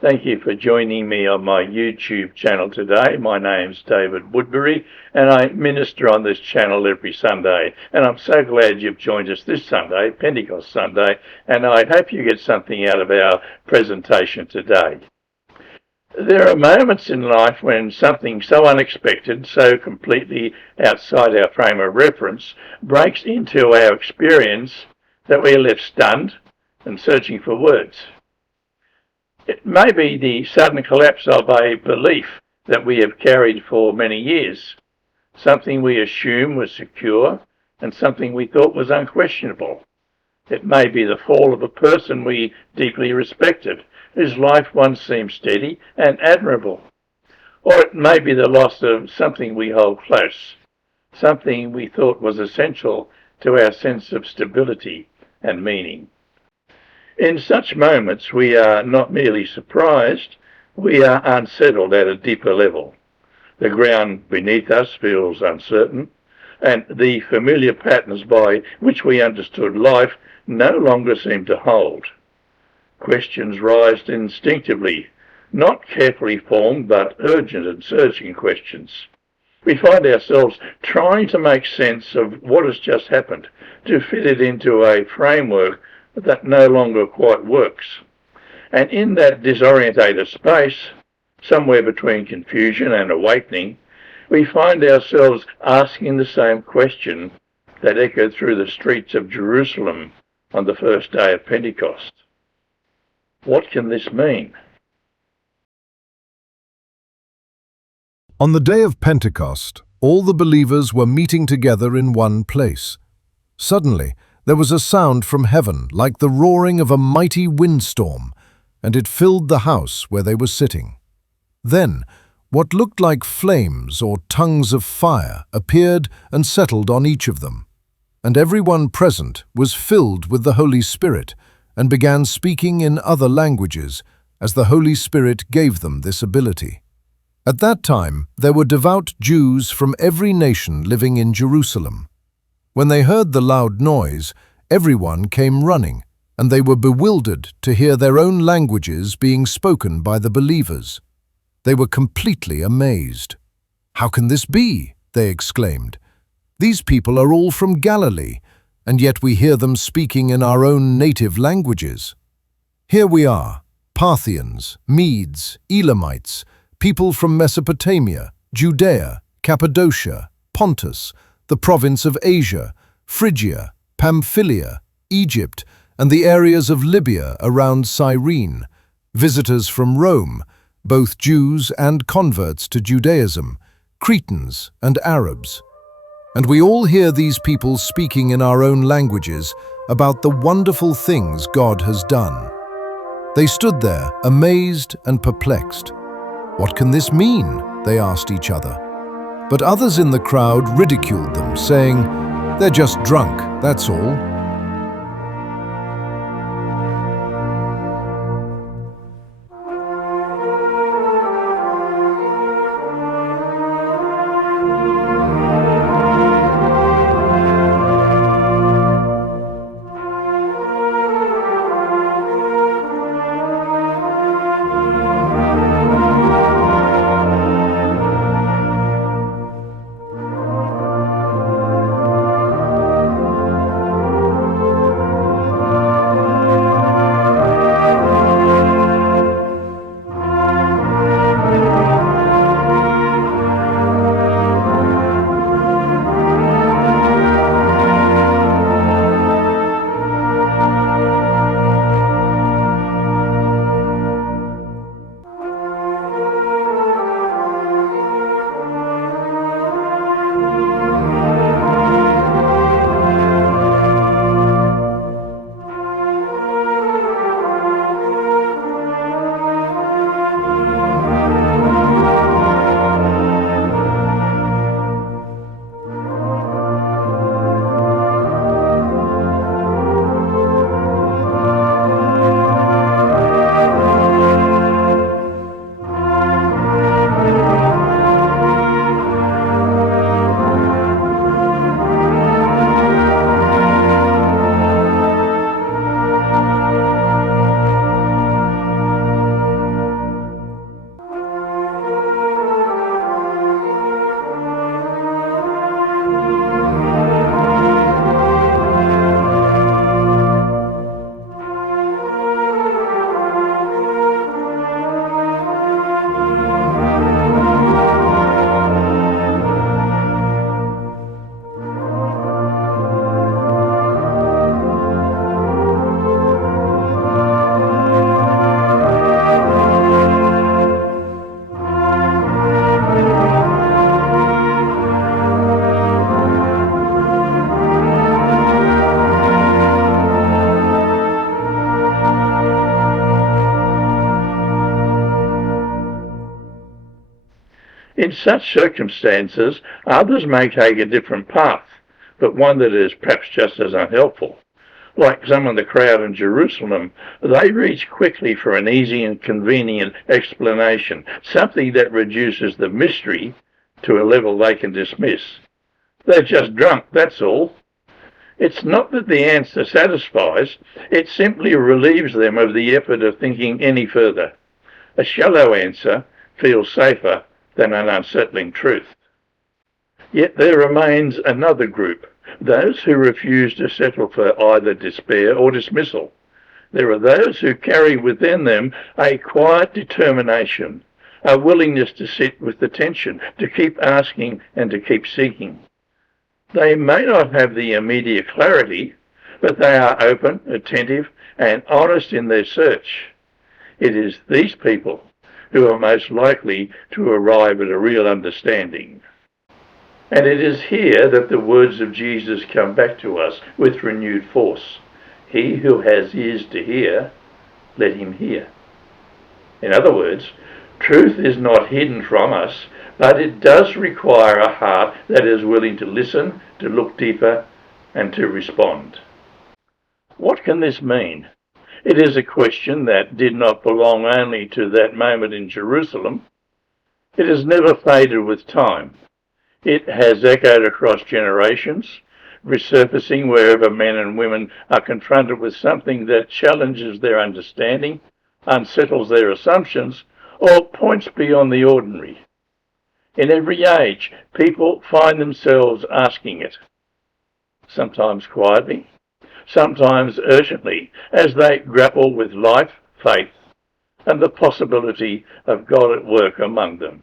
Thank you for joining me on my YouTube channel today. My name's David Woodbury and I minister on this channel every Sunday. And I'm so glad you've joined us this Sunday, Pentecost Sunday, and I hope you get something out of our presentation today. There are moments in life when something so unexpected, so completely outside our frame of reference, breaks into our experience that we are left stunned and searching for words. It may be the sudden collapse of a belief that we have carried for many years, something we assume was secure and something we thought was unquestionable. It may be the fall of a person we deeply respected, whose life once seemed steady and admirable. Or it may be the loss of something we hold close, something we thought was essential to our sense of stability and meaning. In such moments, we are not merely surprised, we are unsettled at a deeper level. The ground beneath us feels uncertain, and the familiar patterns by which we understood life no longer seem to hold. Questions rise instinctively, not carefully formed but urgent and searching questions. We find ourselves trying to make sense of what has just happened, to fit it into a framework that no longer quite works. And in that disorientated space, somewhere between confusion and awakening, we find ourselves asking the same question that echoed through the streets of Jerusalem on the first day of Pentecost. What can this mean? On the day of Pentecost, all the believers were meeting together in one place. Suddenly, there was a sound from heaven like the roaring of a mighty windstorm, and it filled the house where they were sitting. Then, what looked like flames or tongues of fire appeared and settled on each of them. And everyone present was filled with the Holy Spirit and began speaking in other languages, as the Holy Spirit gave them this ability. At that time, there were devout Jews from every nation living in Jerusalem. When they heard the loud noise, everyone came running, and they were bewildered to hear their own languages being spoken by the believers. They were completely amazed. "How can this be?" they exclaimed. "These people are all from Galilee, and yet we hear them speaking in our own native languages. Here we are, Parthians, Medes, Elamites, people from Mesopotamia, Judea, Cappadocia, Pontus, the province of Asia, Phrygia, Pamphylia, Egypt, and the areas of Libya around Cyrene, visitors from Rome, both Jews and converts to Judaism, Cretans and Arabs. And we all hear these people speaking in our own languages about the wonderful things God has done." They stood there, amazed and perplexed. "What can this mean?" they asked each other. But others in the crowd ridiculed them, saying, "They're just drunk, that's all." In such circumstances, others may take a different path, but one that is perhaps just as unhelpful. Like some of the crowd in Jerusalem, they reach quickly for an easy and convenient explanation, something that reduces the mystery to a level they can dismiss. They're just drunk, that's all. It's not that the answer satisfies, it simply relieves them of the effort of thinking any further. A shallow answer feels safer than an unsettling truth. Yet there remains another group, those who refuse to settle for either despair or dismissal. There are those who carry within them a quiet determination, a willingness to sit with the tension, to keep asking and to keep seeking. They may not have the immediate clarity, but they are open, attentive, and honest in their search. It is these people who are most likely to arrive at a real understanding. And it is here that the words of Jesus come back to us with renewed force. He who has ears to hear, let him hear. In other words, truth is not hidden from us, but it does require a heart that is willing to listen, to look deeper, and to respond. What can this mean? It is a question that did not belong only to that moment in Jerusalem. It has never faded with time. It has echoed across generations, resurfacing wherever men and women are confronted with something that challenges their understanding, unsettles their assumptions, or points beyond the ordinary. In every age, people find themselves asking it, sometimes quietly, sometimes urgently, as they grapple with life, faith, and the possibility of God at work among them.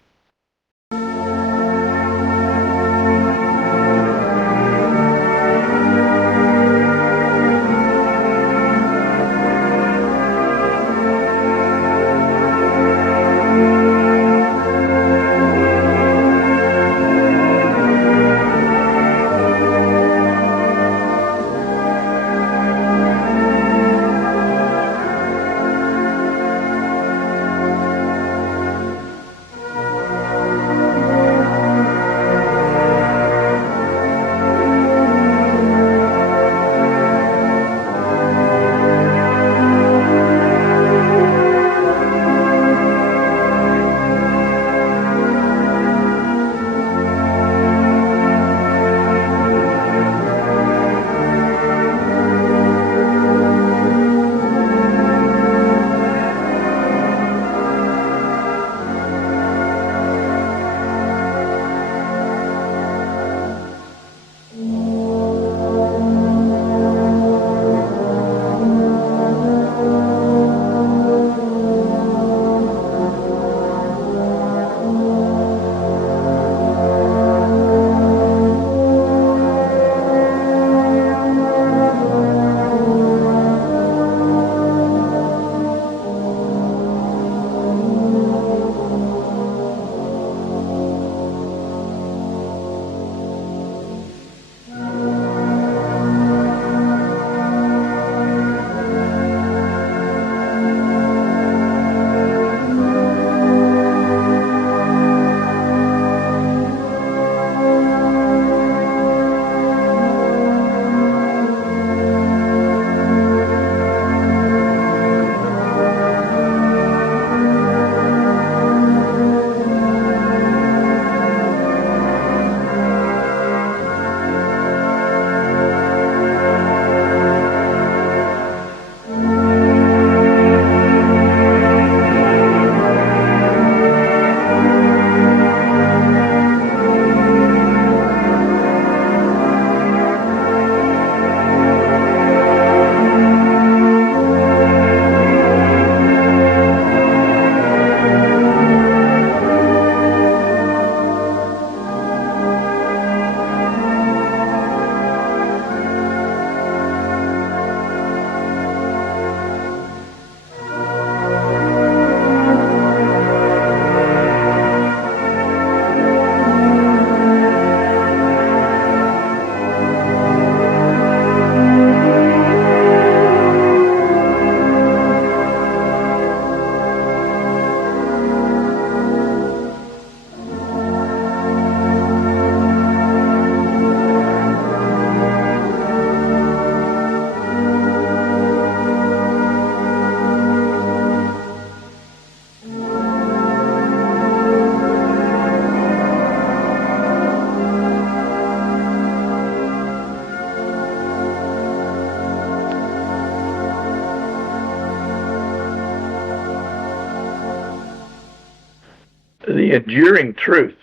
The enduring truth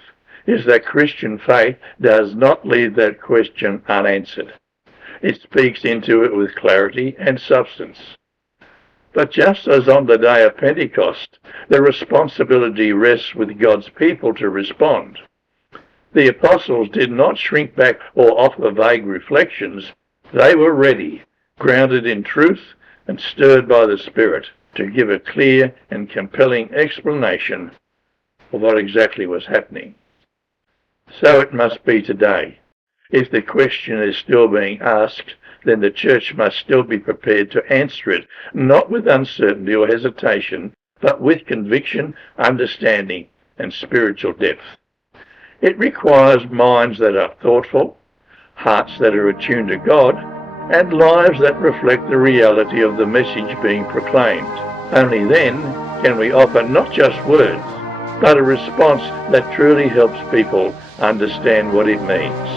is that Christian faith does not leave that question unanswered. It speaks into it with clarity and substance. But just as on the day of Pentecost, the responsibility rests with God's people to respond. The apostles did not shrink back or offer vague reflections. They were ready, grounded in truth and stirred by the Spirit, to give a clear and compelling explanation of what exactly was happening. So it must be today. If the question is still being asked, then the church must still be prepared to answer it, not with uncertainty or hesitation, but with conviction, understanding, and spiritual depth. It requires minds that are thoughtful, hearts that are attuned to God, and lives that reflect the reality of the message being proclaimed. Only then can we offer not just words, but a response that truly helps people understand what it means.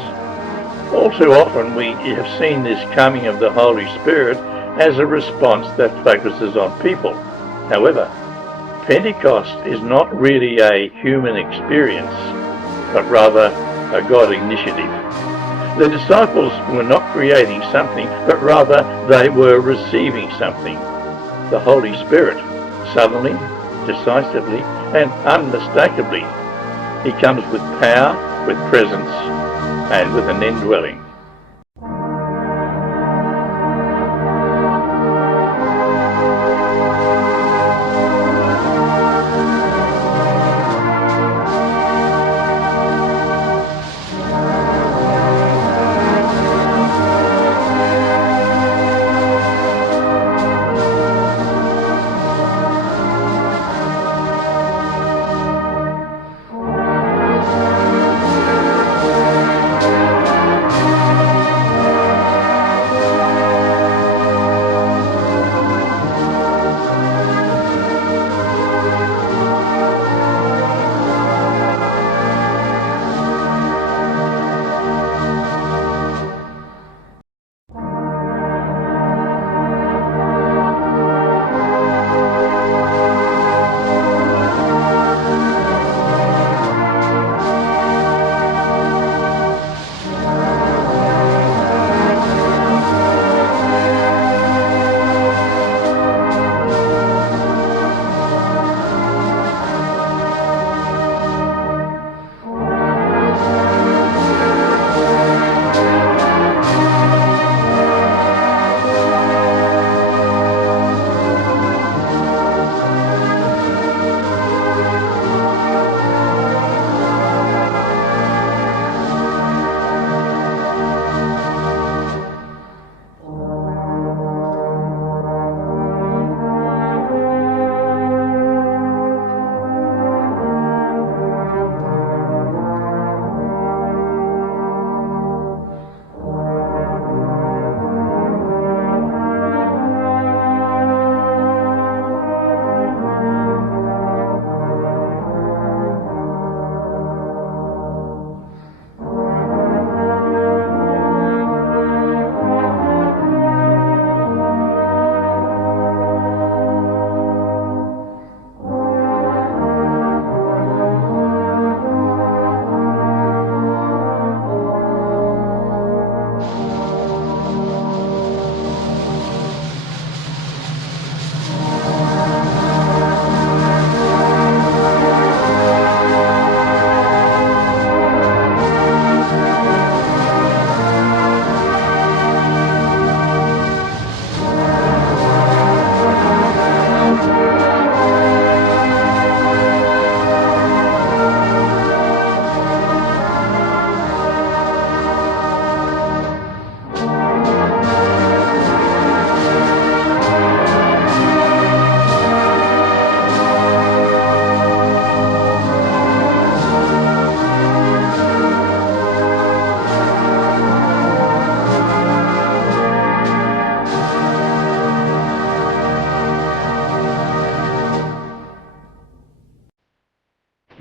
All too often we have seen this coming of the Holy Spirit as a response that focuses on people. However, Pentecost is not really a human experience, but rather a God initiative. The disciples were not creating something, but rather they were receiving something. The Holy Spirit, suddenly, decisively, and unmistakably. He comes with power, with presence, and with an indwelling.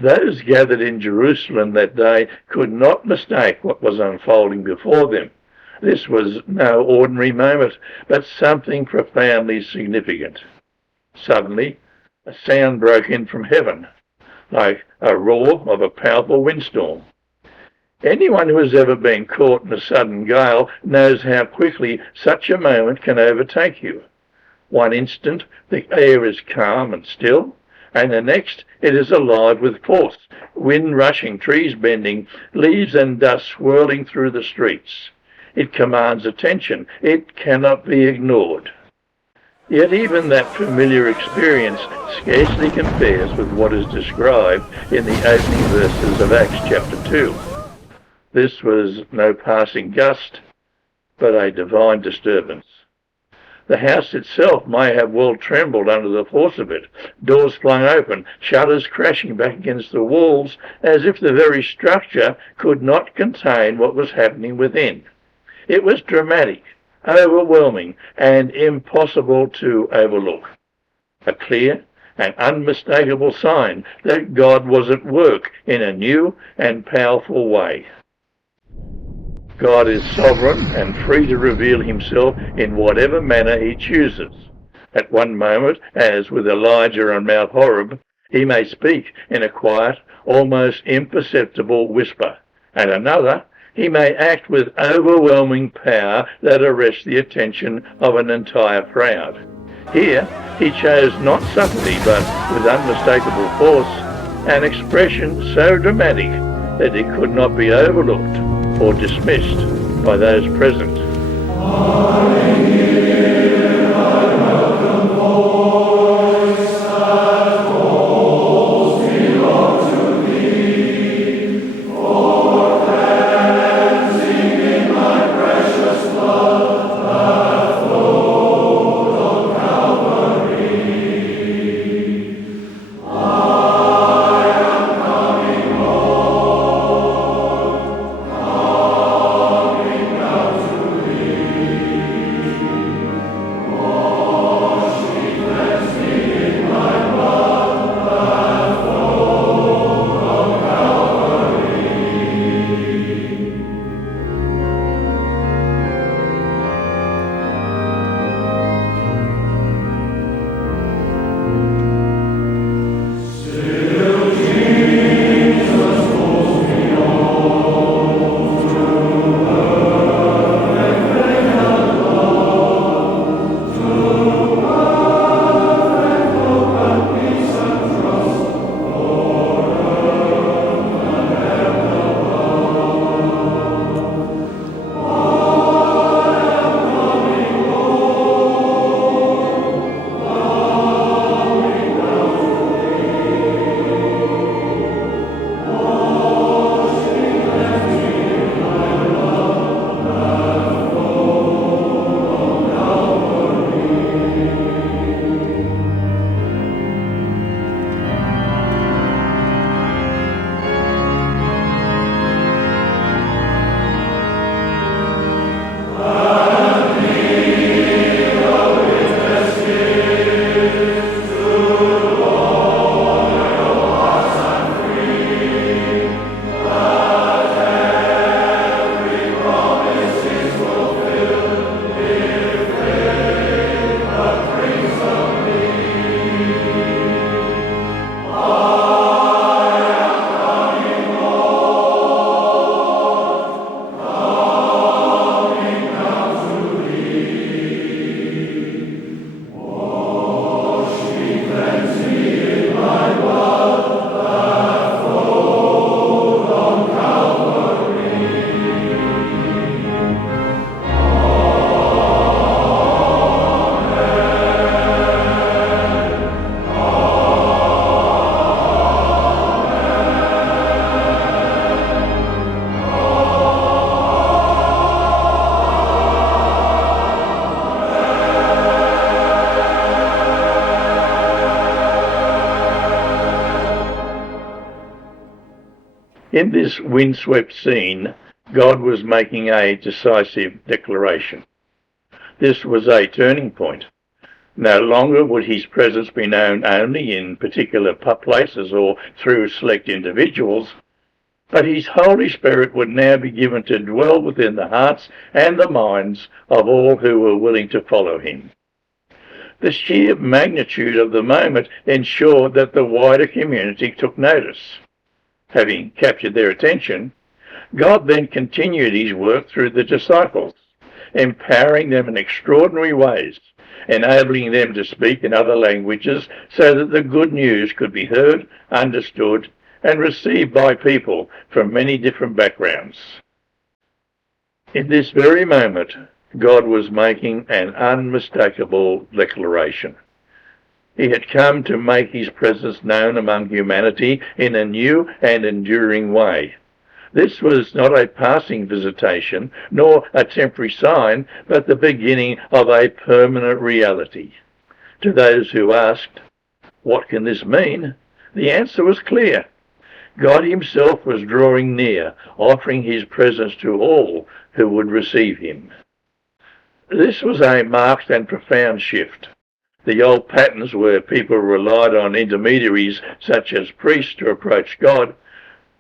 Those gathered in Jerusalem that day could not mistake what was unfolding before them. This was no ordinary moment, but something profoundly significant. Suddenly, a sound broke in from heaven. like a roar of a powerful windstorm. Anyone who has ever been caught in a sudden gale knows how quickly such a moment can overtake you. One instant the air is calm and still, and the next it is alive with force, wind rushing, trees bending, leaves and dust swirling through the streets. It commands attention. It cannot be ignored. Yet even that familiar experience scarcely compares with what is described in the opening verses of Acts chapter 2. This was no passing gust, but a divine disturbance. The house itself may have well trembled under the force of it, doors flung open, shutters crashing back against the walls, as if the very structure could not contain what was happening within. It was dramatic, overwhelming, and impossible to overlook. A clear and unmistakable sign that God was at work in a new and powerful way. God is sovereign and free to reveal himself in whatever manner he chooses. At one moment, as with Elijah on Mount Horeb, he may speak in a quiet, almost imperceptible whisper. At another, he may act with overwhelming power that arrests the attention of an entire crowd. Here, he chose not subtlety, but with unmistakable force, an expression so dramatic that it could not be overlooked or dismissed by those present. In this windswept scene, God was making a decisive declaration. This was a turning point. No longer would his presence be known only in particular places or through select individuals, but his Holy Spirit would now be given to dwell within the hearts and the minds of all who were willing to follow him. The sheer magnitude of the moment ensured that the wider community took notice. Having captured their attention, God then continued his work through the disciples, empowering them in extraordinary ways, enabling them to speak in other languages so that the good news could be heard, understood, and received by people from many different backgrounds. In this very moment, God was making an unmistakable declaration. He had come to make his presence known among humanity in a new and enduring way. This was not a passing visitation, nor a temporary sign, but the beginning of a permanent reality. To those who asked, "What can this mean?" the answer was clear. God himself was drawing near, offering his presence to all who would receive him. This was a marked and profound shift. The old patterns where people relied on intermediaries such as priests to approach God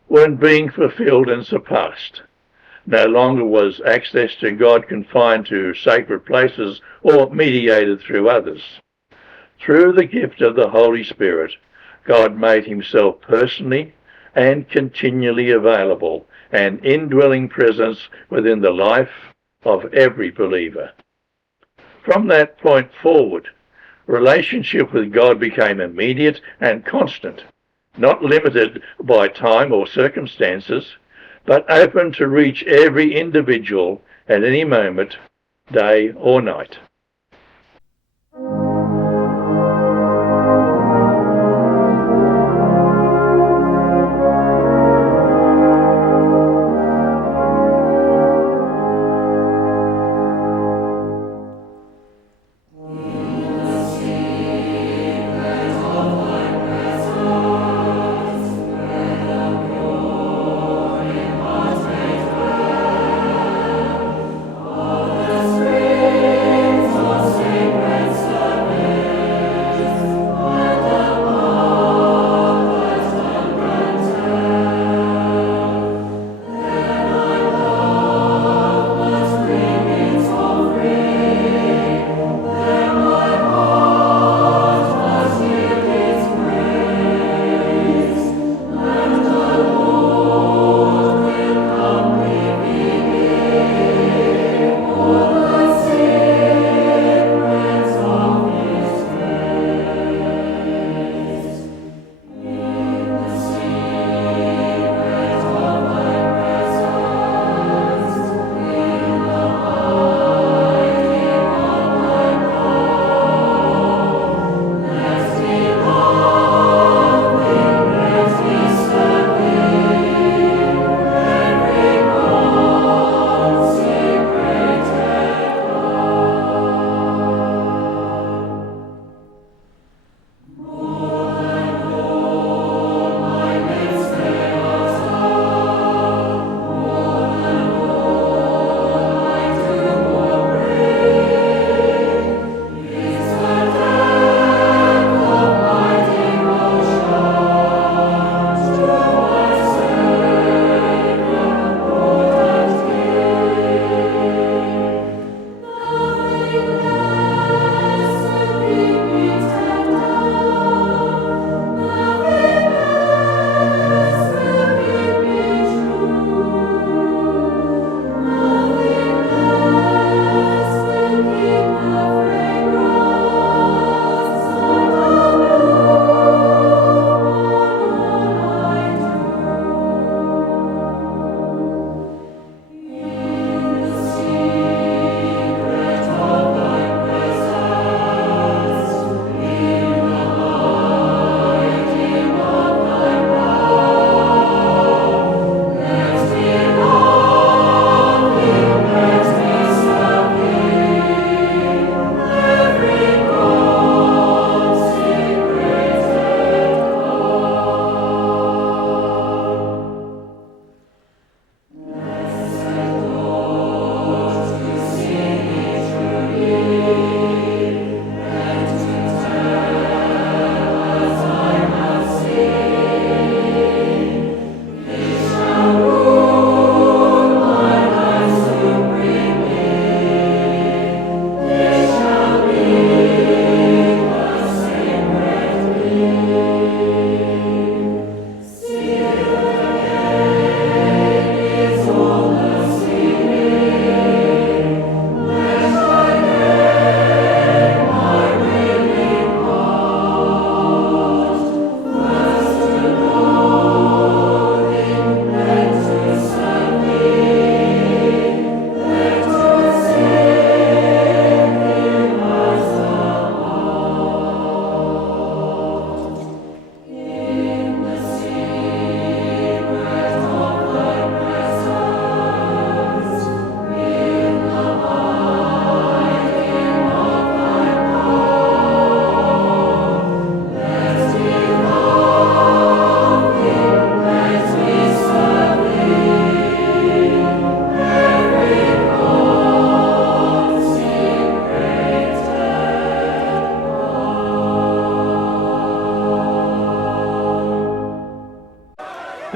weren't being fulfilled and surpassed. No longer was access to God confined to sacred places or mediated through others. Through the gift of the Holy Spirit, God made himself personally and continually available, an indwelling presence within the life of every believer. From that point forward, relationship with God became immediate and constant, not limited by time or circumstances, but open to reach every individual at any moment, day or night.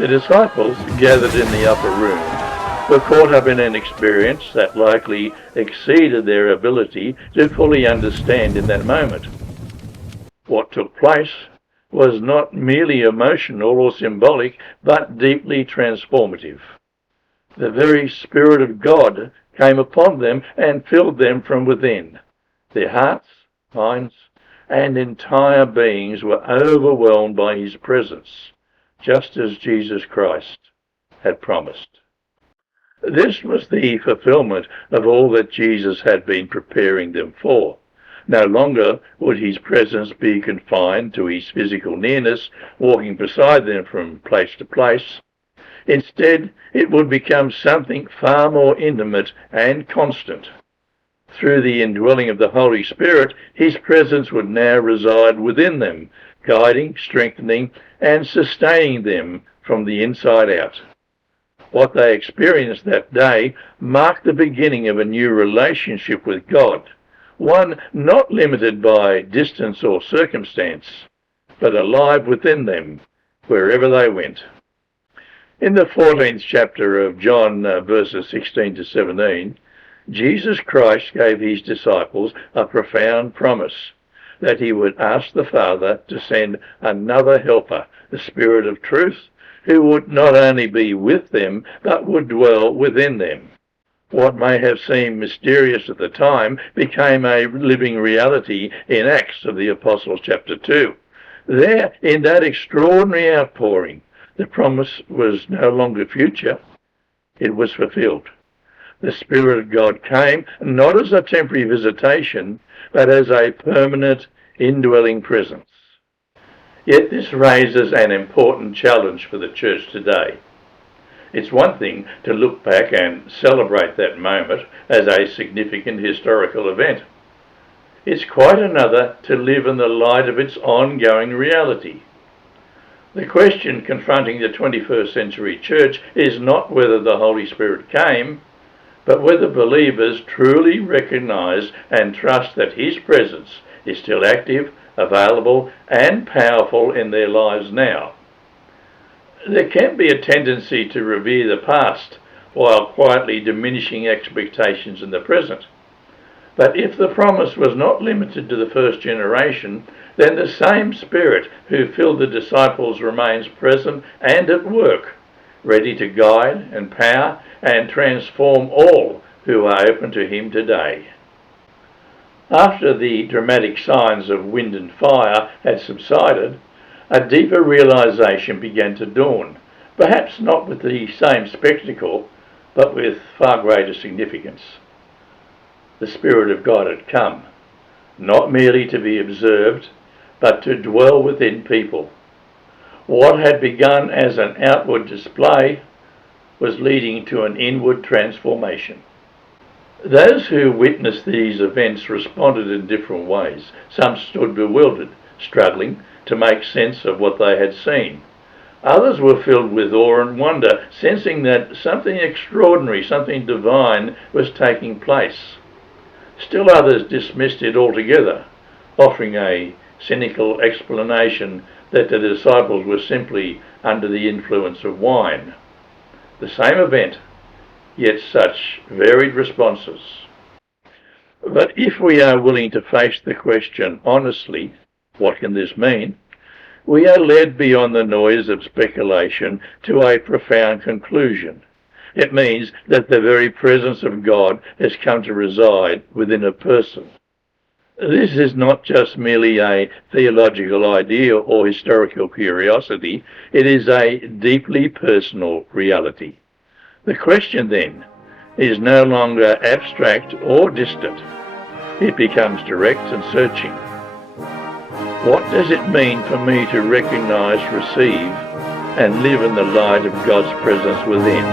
The disciples, gathered in the upper room, were caught up in an experience that likely exceeded their ability to fully understand in that moment. What took place was not merely emotional or symbolic, but deeply transformative. The very Spirit of God came upon them and filled them from within. Their hearts, minds, and entire beings were overwhelmed by His presence, just as Jesus Christ had promised. This was the fulfillment of all that Jesus had been preparing them for. No longer would His presence be confined to His physical nearness, walking beside them from place to place. Instead, it would become something far more intimate and constant. Through the indwelling of the Holy Spirit, His presence would now reside within them, guiding, strengthening, and sustaining them from the inside out. What they experienced that day marked the beginning of a new relationship with God, one not limited by distance or circumstance, but alive within them wherever they went. In the 14th chapter of John, verses 16 to 17, Jesus Christ gave His disciples a profound promise that He would ask the Father to send another helper, the Spirit of truth, who would not only be with them, but would dwell within them. What may have seemed mysterious at the time became a living reality in Acts of the Apostles chapter 2. There, in that extraordinary outpouring, the promise was no longer future, it was fulfilled. The Spirit of God came not as a temporary visitation, but as a permanent indwelling presence. Yet this raises an important challenge for the church today. It's one thing to look back and celebrate that moment as a significant historical event. It's quite another to live in the light of its ongoing reality. The question confronting the 21st century church is not whether the Holy Spirit came, but whether believers truly recognize and trust that His presence is still active, available, and powerful in their lives now. There can be a tendency to revere the past while quietly diminishing expectations in the present. But if the promise was not limited to the first generation, then the same Spirit who filled the disciples remains present and at work, ready to guide, empower, and transform all who are open to Him today. After the dramatic signs of wind and fire had subsided, a deeper realization began to dawn, perhaps not with the same spectacle, but with far greater significance. The Spirit of God had come, not merely to be observed, but to dwell within people. What had begun as an outward display was leading to an inward transformation. Those who witnessed these events responded in different ways. Some stood bewildered, struggling to make sense of what they had seen. Others were filled with awe and wonder, sensing that something extraordinary, something divine was taking place. Still others dismissed it altogether, offering a cynical explanation that the disciples were simply under the influence of wine. The same event, yet such varied responses. But if we are willing to face the question honestly, what can this mean? We are led beyond the noise of speculation to a profound conclusion. It means that the very presence of God has come to reside within a person. This is not just merely a theological idea or historical curiosity, it is a deeply personal reality. The question then is no longer abstract or distant. It becomes direct and searching. What does it mean for me to recognize, receive, and live in the light of God's presence within?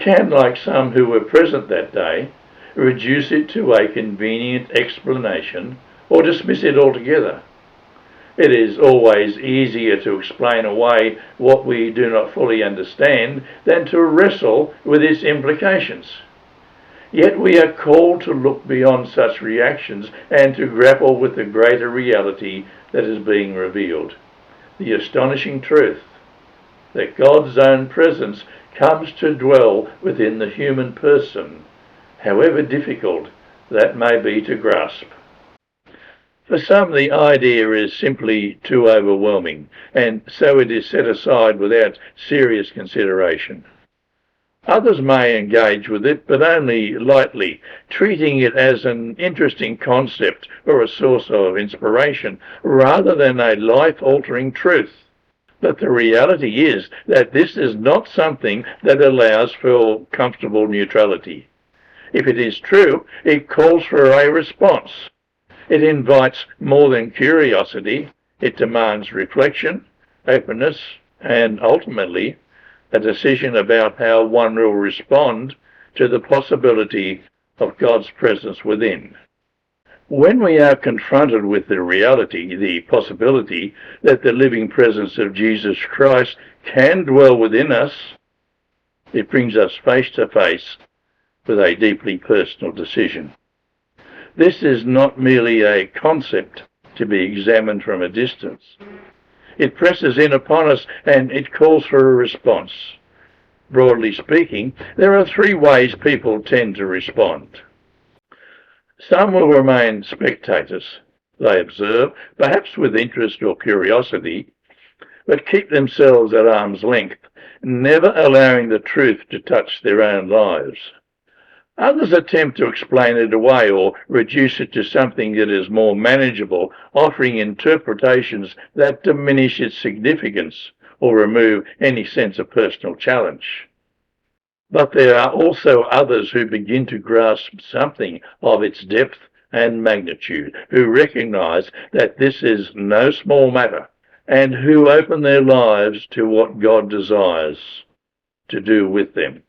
can, like some who were present that day, reduce it to a convenient explanation or dismiss it altogether. It is always easier to explain away what we do not fully understand than to wrestle with its implications. Yet we are called to look beyond such reactions and to grapple with the greater reality that is being revealed. The astonishing truth that God's own presence comes to dwell within the human person, however difficult that may be to grasp. For some, the idea is simply too overwhelming, and so it is set aside without serious consideration. Others may engage with it, but only lightly, treating it as an interesting concept or a source of inspiration, rather than a life-altering truth. But the reality is that this is not something that allows for comfortable neutrality. If it is true, it calls for a response. It invites more than curiosity. It demands reflection, openness, and ultimately a decision about how one will respond to the possibility of God's presence within. When we are confronted with the reality, the possibility that the living presence of Jesus Christ can dwell within us, it brings us face to face with a deeply personal decision. This is not merely a concept to be examined from a distance. It presses in upon us and it calls for a response. Broadly speaking, there are three ways people tend to respond. Some will remain spectators. They observe, perhaps with interest or curiosity, but keep themselves at arm's length, never allowing the truth to touch their own lives. Others attempt to explain it away or reduce it to something that is more manageable, offering interpretations that diminish its significance or remove any sense of personal challenge. But there are also others who begin to grasp something of its depth and magnitude, who recognize that this is no small matter, and who open their lives to what God desires to do with them.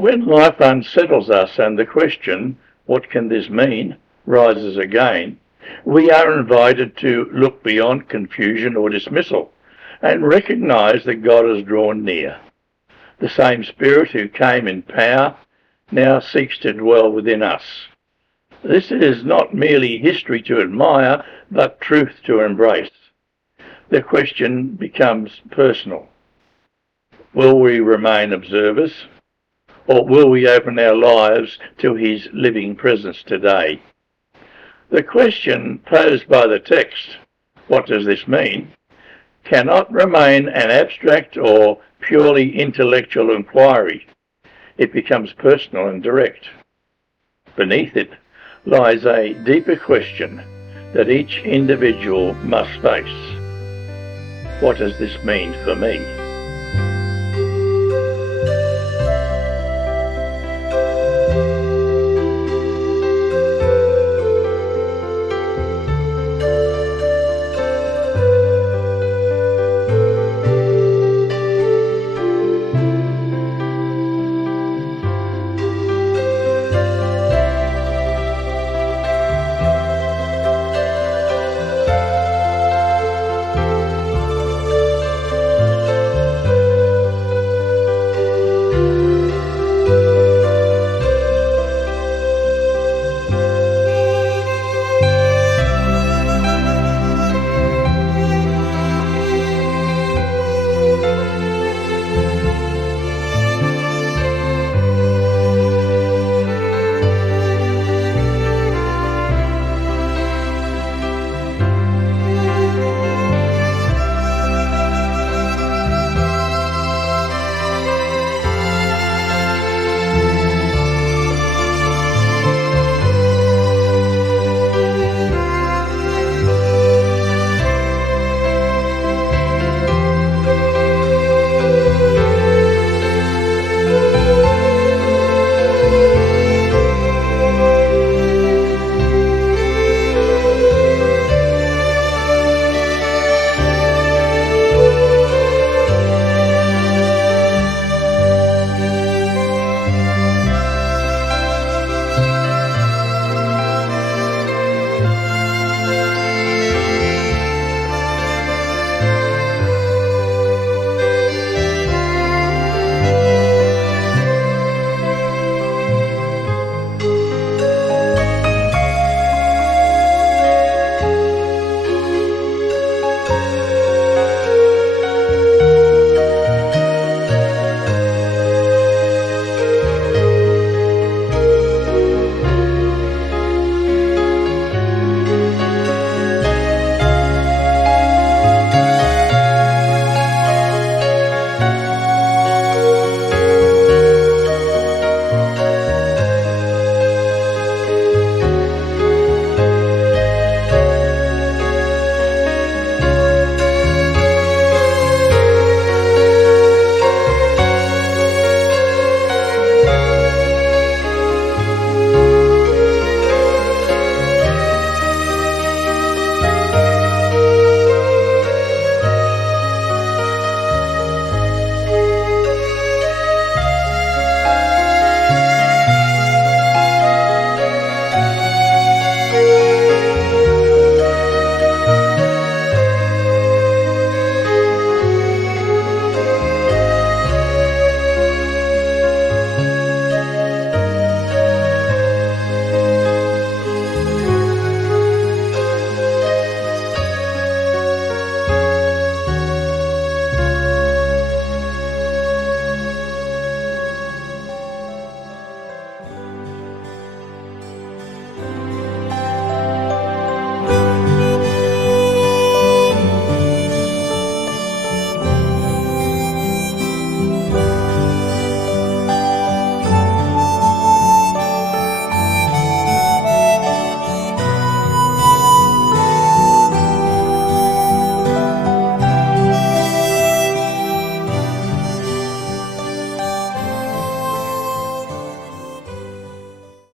When life unsettles us and the question, what can this mean, rises again, we are invited to look beyond confusion or dismissal and recognise that God has drawn near. The same Spirit who came in power now seeks to dwell within us. This is not merely history to admire, but truth to embrace. The question becomes personal. Will we remain observers, or will we open our lives to His living presence today? The question posed by the text, what does this mean, cannot remain an abstract or purely intellectual inquiry. It becomes personal and direct. Beneath it lies a deeper question that each individual must face. What does this mean for me?